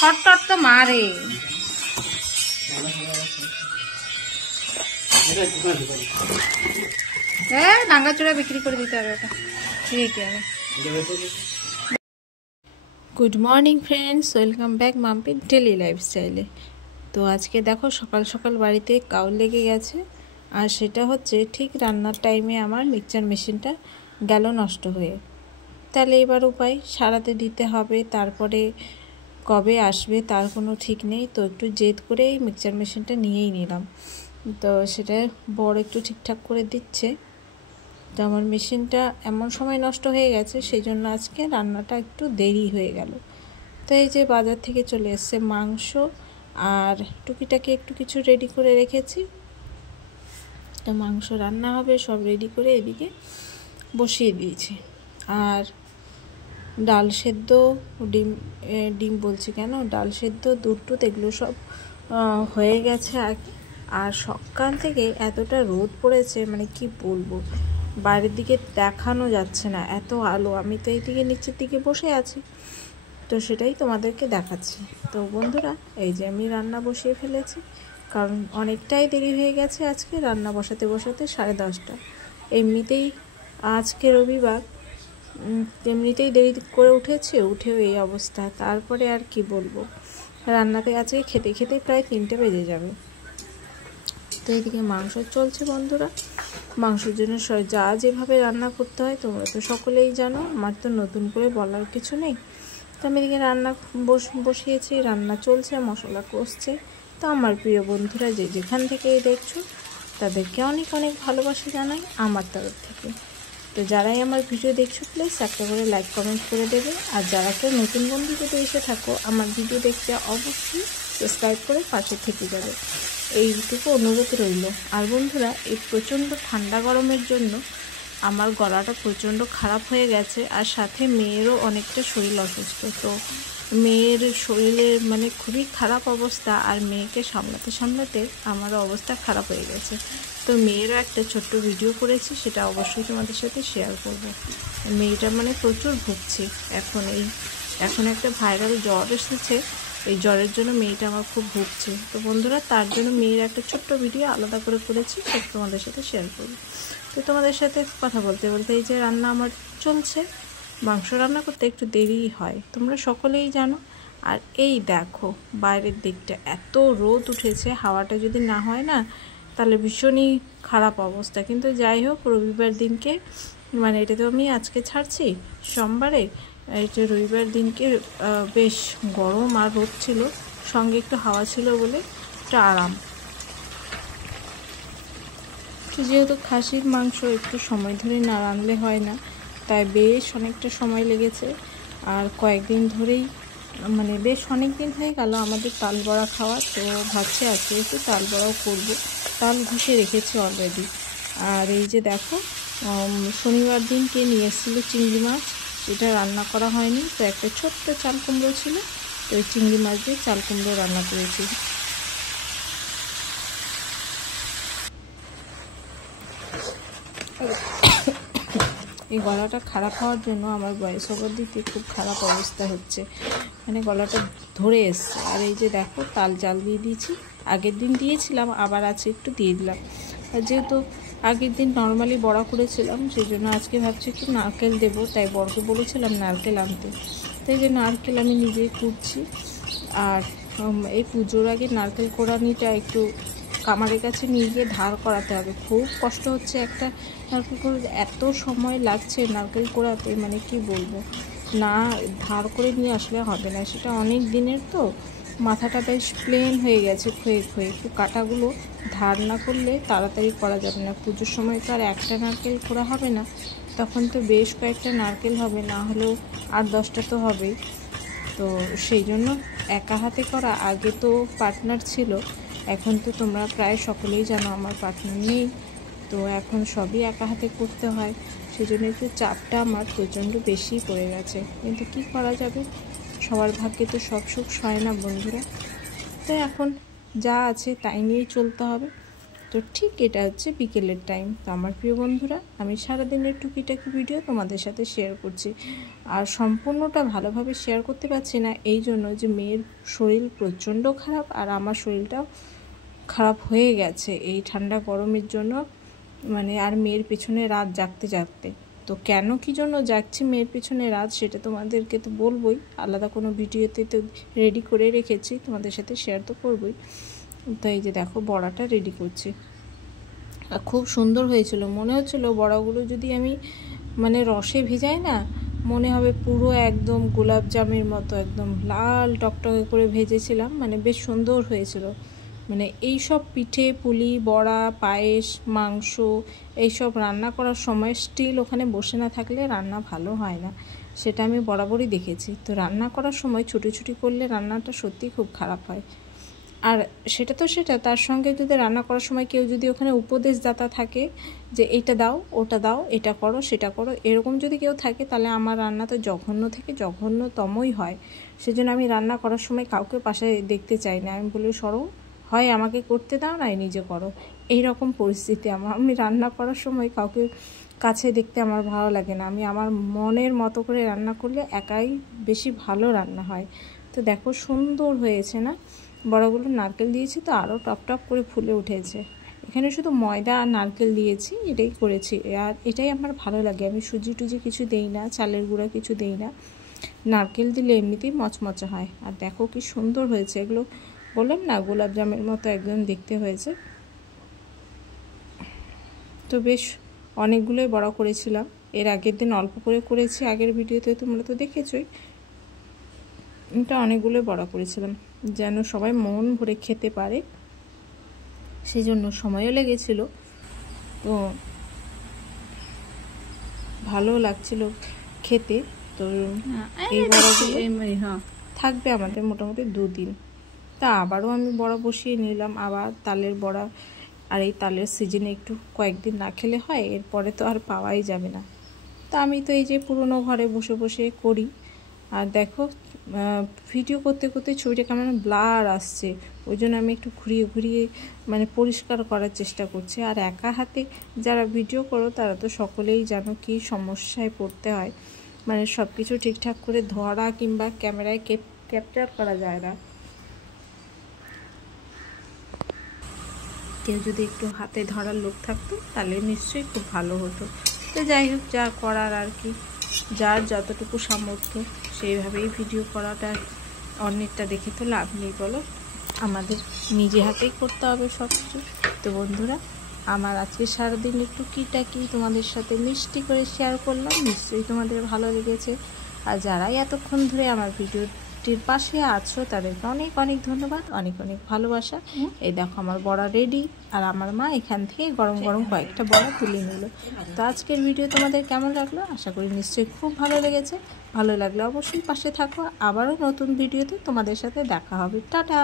ছটটট তো মারে। হ্যাঁ, ডাঙ্গাচূড়া বিক্রি করে দিতে হবে ওটা। ঠিক আছে। Good morning friends, welcome back মাম্পির ডেলি লাইফস্টাইলে। তো আজকে দেখো সকাল সকাল বাড়িতে কাউল লেগে গেছে, আর সেটা হচ্ছে ঠিক রান্নার টাইমে আমার মিক্সচার মেশিনটা গেল নষ্ট হয়ে। তাহলে এবার উপায়, সারাতে দিতে হবে, তারপরে কবে আসবে তার কোনো ঠিক নেই। তো একটু জেদ করে এই মিক্সচার মেশিনটা নিয়েই নিলাম। তো সেটা বড় একটু ঠিকঠাক করে দিচ্ছে। তো আমার মেশিনটা এমন সময় নষ্ট হয়ে গেছে, সেই জন্য আজকে রান্নাটা একটু দেরি হয়ে গেল। তো এই যে বাজার থেকে চলে এসছে মাংস, আর টুকিটাকি একটু কিছু রেডি করে রেখেছি। তো মাংস রান্না হবে, সব রেডি করে এদিকে বসিয়ে দিয়েছি। আর ডাল সেদ্ধ, ডিম বলছি কেন, ডাল সেদ্ধ, দুধ টুধ এগুলো সব হয়ে গেছে আগে। আর সকাল থেকে এতটা রোদ পড়েছে, মানে কি বলবো, বাইরের দিকে দেখানো যাচ্ছে না, এত আলো। আমি তো এইদিকে নিচের দিকে বসে আছি, তো সেটাই তোমাদেরকে দেখাচ্ছি। তো বন্ধুরা, এই যে আমি রান্না বসিয়ে ফেলেছি, কারণ অনেকটাই দেরি হয়ে গেছে আজকে রান্না বসাতে বসাতে 10:30। এমনিতেই আজকে রবিবার, এমনিতেই দেরি করে উঠেছি, উঠেও এই অবস্থা। তারপরে আর কি বলবো, রান্নাতে আজকে খেতে খেতে প্রায় 3টে বেজে যাবে। তো এইদিকে মাংস চলছে বন্ধুরা। মাংসের জন্য যা যেভাবে রান্না করতে হয় তোমরা তো সকলেই জানো, আমার তো নতুন করে বলার কিছু নেই। তো আমি এদিকে রান্না বসিয়েছি, রান্না চলছে, মশলা কষছে। তো আমার প্রিয় বন্ধুরা যে যেখান থেকেই দেখছো, তাদেরকে অনেক অনেক ভালোবাসা জানাই আমার তরফ থেকে। তো যারাই আমার ভিডিও দেখছো, প্লিজ একটা করে লাইক কমেন্ট করে দেবে। আর যারা কেউ নতুন বন্ধু যদি এসে থাকো আমার ভিডিও দেখতে, অবশ্যই সাবস্ক্রাইব করে পাশে থেকে যাবে, এইটুকু অনুরোধ রইল। আর বন্ধুরা, এই প্রচণ্ড ঠান্ডা গরমের জন্য আমার গলাটা প্রচণ্ড খারাপ হয়ে গেছে, আর সাথে মেয়েরও অনেকটা শরীর অসুস্থ। তো মেয়ের শরীরের মানে খুবই খারাপ অবস্থা, আর মেয়েকে সামলাতে সামলাতে আমারও অবস্থা খারাপ হয়ে গেছে। তো মেয়েরও একটা ছোট্ট ভিডিও করেছি, সেটা অবশ্যই তোমাদের সাথে শেয়ার করব। মেয়েটা মানে প্রচুর ভুগছে এখন একটা ভাইরাল জ্বর এসেছে, এই জ্বরের জন্য মেয়েটা আমার খুব ভুগছে। তো বন্ধুরা, তার জন্য মেয়ের একটা ছোট্ট ভিডিও আলাদা করে করেছি, সেটা তোমাদের সাথে শেয়ার করব। তো তোমাদের সাথে কথা বলতে বলতে এই যে রান্না আমার চলছে। মাংস রান্না করতে একটু দেরিই হয়, তোমরা সকলেই জানো। আর এই দেখো বাইরের দিকটা এত রোদ উঠেছে, হাওয়াটা যদি না হয় না তাহলে ভীষণই খারাপ অবস্থা। কিন্তু যাই হোক, রবিবার দিনকে, মানে এটা তো আমি আজকে ছাড়ছি সোমবারে, এটা রবিবার দিনকে বেশ গরম আর রোদ ছিল, সঙ্গে একটু হাওয়া ছিল বলে একটু আরাম। যেহেতু খাসির মাংস একটু সময় ধরে না রানলে হয় না, তাই বেশ অনেকটা সময় লেগেছে। আর কয়েকদিন ধরেই, মানে বেশ অনেক দিন হয়ে গেল আমাদের তাল বড়া খাওয়া। তো ভাবছি আজকে একটু তাল বড়াও করবো, তাল ঘষে রেখেছি অলরেডি। আর এই যে দেখো, শনিবার দিনকে নিয়ে এসেছিলো চিংড়ি মাছ, এটা রান্না করা হয়নি। তো একটা ছোট্ট চাল কুমড়ো ছিল, তো ওই চিংড়ি মাছ দিয়ে চাল কুমড়ো রান্না করেছি। এই গলাটা খারাপ হওয়ার জন্য আমার ভয়েস ওভার দিতে খুব খারাপ অবস্থা হচ্ছে, মানে গলাটা ধরে এসছে। আর এই যে দেখো, তাল জাল দিয়ে দিয়েছি, আগের দিন দিয়েছিলাম, আবার আছে একটু দিয়ে দিলাম। আর যেহেতু আগের দিন নর্মালি বড়া করেছিলাম, সেই জন্য আজকে ভাবছি একটু নারকেল দেবো, তাই বড়কে বলেছিলাম নারকেল আনতে। তাই যে নারকেল আমি নিজেই কুটছি। আর এই পুজোর আগে নারকেল কোড়ানিটা একটু কামারের কাছে নিয়ে গিয়ে ধার করাতে হবে, খুব কষ্ট হচ্ছে। একটা নারকেল কোড়াতে এত সময় লাগছে নারকেল কোড়াতে, মানে কি বলবো, না ধার করে নিয়ে আসলে হবে না, সেটা অনেক দিনের। তো মাথাটা বেশ প্লেন হয়ে গেছে, ক্ষয়ে ক্ষয়ে, একটু কাটাগুলো ধার না করলে তাড়াতাড়ি করা যাবে না। পুজোর সময় তো আর একটা নারকেল কোড়া হবে না, তখন তো বেশ কয়েকটা নারকেল হবে, না হলেও 8-10টা তো হবেই। তো সেই জন্য একা হাতে করা, আগে তো পার্টনার ছিল, এখন তো তোমরা প্রায় সকলেই জানো আমার পার্টনার নেই। তো এখন সবই একা হাতে করতে হয়, সেই জন্য একটু চাপটা আমার প্রচণ্ড বেশিই পড়ে গেছে। কিন্তু কি করা যাবে, সবার ভাগ্যে তো সব সুখ হয় না বন্ধুরা। তো এখন যা আছে তাই নিয়েই চলতে হবে। তো ঠিক এটা হচ্ছে বিকেলের টাইম। তো আমার প্রিয় বন্ধুরা, আমি সারাদিনের টুকিটাকি ভিডিও তোমাদের সাথে শেয়ার করছি, আর সম্পূর্ণটা ভালোভাবে শেয়ার করতে পারছি না এই জন্য যে মেয়ের শরীর প্রচণ্ড খারাপ, আর আমার শরীরটাও খারাপ হয়ে গেছে এই ঠান্ডা গরমের জন্য, মানে আর মেয়ের পেছনে রাত জাগতে জাগতে। তো কেন কী জন্য জাগছি মেয়ের পেছনে রাত, সেটা তোমাদেরকে তো বলবোই, আলাদা কোনো ভিডিওতে তো রেডি করে রেখেছি, তোমাদের সাথে শেয়ার তো করবোই। তো এই যে দেখো বড়াটা রেডি করছি, খুব সুন্দর হয়েছিল। মনে হচ্ছিল বড়াগুলো যদি আমি মানে রসে ভেজাই না, মনে হবে পুরো একদম গোলাপ জামের মতো একদম লাল টকটকে করে ভেজেছিলাম, মানে বেশ সুন্দর হয়েছিল। মানে এই সব পিঠে পুলি বড়া পায়েস মাংস এইসব রান্না করার সময় স্টিল ওখানে বসে না থাকলে রান্না ভালো হয় না, সেটা আমি বরাবরই দেখেছি। তো রান্না করার সময় ছুটি ছুটি করলে রান্নাটা সত্যিই খুব খারাপ হয়। আর সেটা তো সেটা, তার সঙ্গে যদি রান্না করার সময় কেউ যদি ওখানে উপদেশদাতা থাকে যে এইটা দাও ওটা দাও এটা করো সেটা করো, এরকম যদি কেউ থাকে তাহলে আমার রান্না তো জঘন্য থেকে জঘন্যতমই হয়। সেজন্য আমি রান্না করার সময় কাউকে পাশে দেখতে চাই না, আমি বলি সরো, হয় আমাকে করতে দাও না নিজে করো, এই রকম পরিস্থিতি আমার। আমি রান্না করার সময় কাউকে কাছে দেখতে আমার ভালো লাগে না, আমি আমার মনের মতো করে রান্না করলে একাই বেশি ভালো রান্না হয়। তো দেখো সুন্দর হয়েছে না, বড়াগুলো নারকেল দিয়েছি তো আরও টপ টপ করে ফুলে উঠেছে। এখানে শুধু ময়দা আর নারকেল দিয়েছি, এটাই করেছি, আর এটাই আমার ভালো লাগে। আমি সুজি টুজি কিছু দেই না, চালের গুঁড়া কিছু দেই না, নারকেল দিলে এমনিতেই মচমচে হয়। আর দেখো কি সুন্দর হয়েছে, এগুলো বললাম না গোলাপ জামের মতো একদম দেখতে হয়েছে। তো বেশ অনেকগুলোই বড়া করেছিলাম, এর আগের দিন অল্প করে করেছি, আগের ভিডিওতে তোমরা তো দেখেছই। এটা অনেকগুলোই বড়া করেছিলাম যেন সবাই মন ভরে খেতে পারে, সেই জন্য সময়ও লেগেছিল। তো ভালো লাগছিল খেতে। তো এই বড়াগুলো থাকবে আমাদের মোটামুটি 2 দিন। তা আবারও আমি বড়া বসিয়ে নিলাম, আবার তালের বড়া। আর এই তালের সিজনে একটু কয়েকদিন না খেলে হয়, এরপরে তো আর পাওয়াই যাবে না। তা আমি তো এই যে পুরনো ঘরে বসে বসে করি। আর দেখো ভিডিও করতে করতে ছবিটা কেমন ব্লার আসছে, ওই জন্য আমি একটু ঘুরিয়ে ঘুরিয়ে মানে পরিষ্কার করার চেষ্টা করছি। আর একা হাতে যারা ভিডিও করো তারা তো সকলেই জানো কি সমস্যায় পড়তে হয়, মানে সব কিছু ঠিকঠাক করে ধরা কিংবা ক্যামেরায় ক্যাপচার করা যায় না। কেউ যদি একটু হাতে ধরার লোক থাকতো তাহলে নিশ্চয়ই খুব ভালো হতো। তো যাই হোক, যা করার আর কি, যার যতটুকু সামর্থ্য সেইভাবেই ভিডিও করাটা, অন্যেরটা দেখে তো লাভ নেই বলো, আমাদের নিজে হাতেই করতে হবে সব কিছু। তো বন্ধুরা, আমার আজকে সারাদিন একটু টুকিটাকি তোমাদের সাথে মিষ্টি করে শেয়ার করলাম, নিশ্চয়ই তোমাদের ভালো লেগেছে। আর যারাই এতক্ষণ ধরে আমার ভিডিওটির পাশে আছো তাদেরকে অনেক অনেক ধন্যবাদ, অনেক অনেক ভালোবাসা। এই দেখো আমার বড়া রেডি, আর আমার মা এখান থেকে গরম গরম কয়েকটা বড়া তুলে নিল। তো আজকের ভিডিও তোমাদের কেমন লাগলো, আশা করি নিশ্চয়ই খুব ভালো লেগেছে। ভালো লাগলে অবশ্যই পাশে থাকো, আবারও নতুন ভিডিওতে তোমাদের সাথে দেখা হবে। টাটা।